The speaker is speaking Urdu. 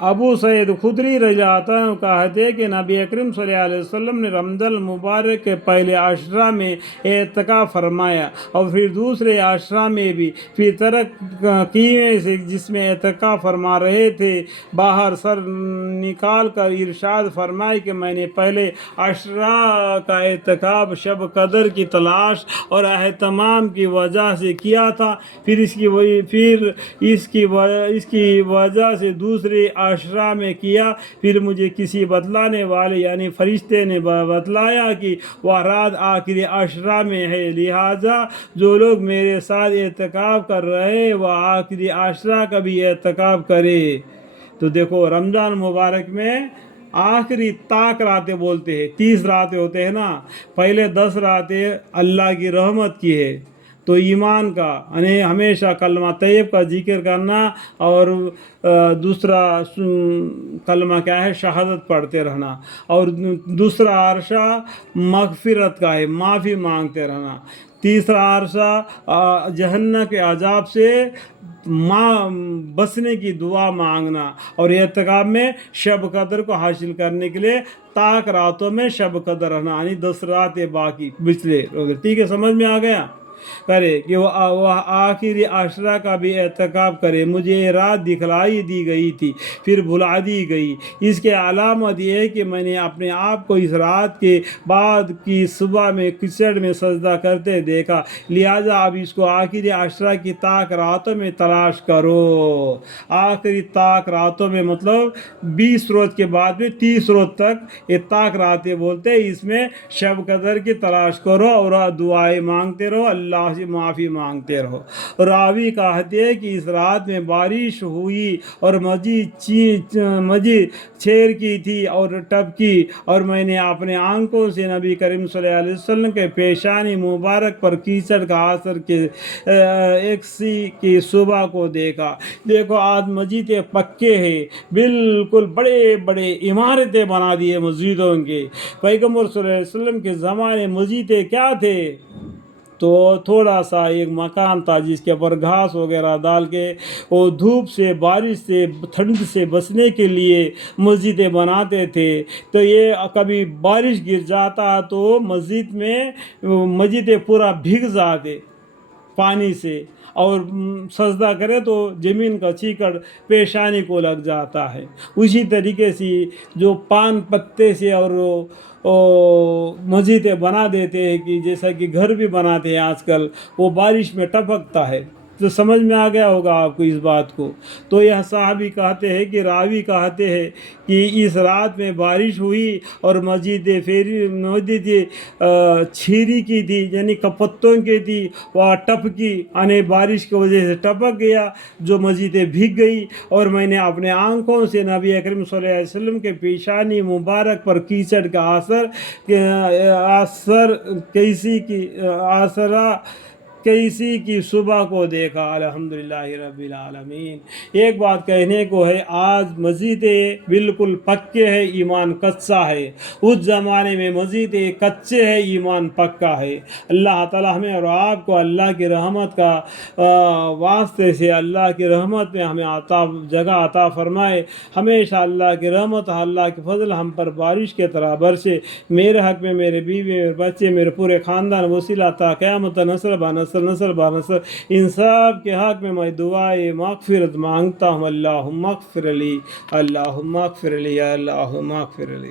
ابو سعید خدری رضی اللہ عنہ کہتے ہیں کہ نبی اکرم صلی اللہ علیہ وسلم نے رمضان المبارک کے پہلے عشرہ میں اعتکاف فرمایا اور پھر دوسرے عشرہ میں بھی، پھر ترک کیے سے جس میں اعتکاف فرما رہے تھے باہر سر نکال کر ارشاد فرمائے کہ میں نے پہلے عشرہ کا اعتکاف شب قدر کی تلاش اور اہتمام کی وجہ سے کیا تھا، پھر اس کی وجہ سے دوسرے عشرہ میں کیا، پھر مجھے کسی بتلانے والے یعنی فرشتے نے بتلایا کہ وہ رات آخری عشرہ میں ہے، لہٰذا جو لوگ میرے ساتھ اعتکاف کر رہے وہ آخری عشرہ کا بھی اعتکاف کرے۔ تو دیکھو رمضان مبارک میں آخری طاق راتیں بولتے ہیں، 30 راتیں ہوتے ہیں نا، پہلے 10 راتیں اللہ کی رحمت کی ہے، تو ایمان کا یعنی ہمیشہ کلمہ طیب کا ذکر کرنا، اور دوسرا کلمہ کیا ہے، شہادت پڑھتے رہنا، اور دوسرا عرصہ مغفرت کا ہے، معافی مانگتے رہنا، تیسرا عرصہ جہنم کے عذاب سے بچنے کی دعا مانگنا، اور اعتکاف میں شب قدر کو حاصل کرنے کے لیے طاق راتوں میں شب قدر رہنا، یعنی 10 راتیں باقی پچھلے روزے۔ ٹھیک ہے، سمجھ میں آ گیا؟ کرے کہ وہ آخری عشرہ کا بھی اعتکاف کرے۔ مجھے یہ رات دکھلائی دی گئی تھی پھر بھلا دی گئی، اس کے علامت یہ ہے کہ میں نے اپنے آپ کو اس رات کے بعد کی صبح میں کیچڑ میں سجدہ کرتے دیکھا، لہٰذا اب اس کو آخری عشرہ کی طاق راتوں میں تلاش کرو۔ آخری طاق راتوں میں مطلب 20 روز کے بعد میں 30 روز تک یہ طاق راتیں بولتے ہیں، اس میں شب قدر کی تلاش کرو اور دعائیں مانگتے رہو، اللہ سے معافی مانگتے رہو۔ راوی کہتے ہیں کہ اس رات میں بارش ہوئی اور مزید چھیر کی تھی اور ٹپکی، اور میں نے اپنے آنکھوں سے نبی کریم صلی اللہ علیہ وسلم کے پیشانی مبارک پر کیچڑ کا اثر کے ایکسی کی صبح کو دیکھا۔ دیکھو آج مسجدیں پکے ہیں، بالکل بڑے بڑے عمارتیں بنا دی ہیں مسجدوں کے۔ پیغمبر صلی اللہ علیہ وسلم کے زمانے مسجدیں کیا تھے؟ تو تھوڑا سا ایک مکان تھا جس کے اوپر گھاس وغیرہ ڈال کے وہ دھوپ سے، بارش سے، ٹھنڈ سے بچنے کے لیے مسجدیں بناتے تھے۔ تو یہ کبھی بارش گر جاتا تو مسجدیں پورا بھیگ جاتے پانی سے، اور سجدہ کرے تو زمین کا چیکڑ پیشانی کو لگ جاتا ہے۔ اسی طریقے سے جو پان پتے سے اور مسجدیں بنا دیتے ہیں، کہ جیسا کہ گھر بھی بناتے ہیں آج کل، وہ بارش میں ٹپکتا ہے۔ تو سمجھ میں آ گیا ہوگا آپ کو اس بات کو۔ تو یہ صحابی کہتے ہیں کہ راوی کہتے ہیں کہ اس رات میں بارش ہوئی اور مسجدیں چھیری کی تھی، یعنی کپتوں کی تھی، وہ ٹپکی، یعنی بارش کی وجہ سے ٹپک گیا جو مسجدیں بھیگ گئی، اور میں نے اپنے آنکھوں سے نبی اکرم صلی اللہ علیہ وسلم کے پیشانی مبارک پر کیچڑ کا کیسی کی صبح کو دیکھا۔ الحمدللہ رب العالمین۔ ایک بات کہنے کو ہے، آج مسجدیں بالکل پکے ہیں، ایمان کچا ہے۔ اس زمانے میں مسجدیں کچے ہیں، ایمان پکا ہے۔ اللہ تعالی ہمیں اور آپ کو اللہ کی رحمت کا واسطے سے اللہ کی رحمت میں ہمیں جگہ عطا فرمائے۔ ہمیشہ اللہ کی رحمت، اللہ کے فضل ہم پر بارش کے طرح برسے۔ میرے حق میں، میرے بیوی، میرے بچے، میرے پورے خاندان وسیلہ تا قیامت نسل بانسل ان سب کے حق میں میں دعائے مغفرت مانگتا ہوں۔ اللہم اغفر لی، اللہم اغفر لی، اللہم اغفر لی۔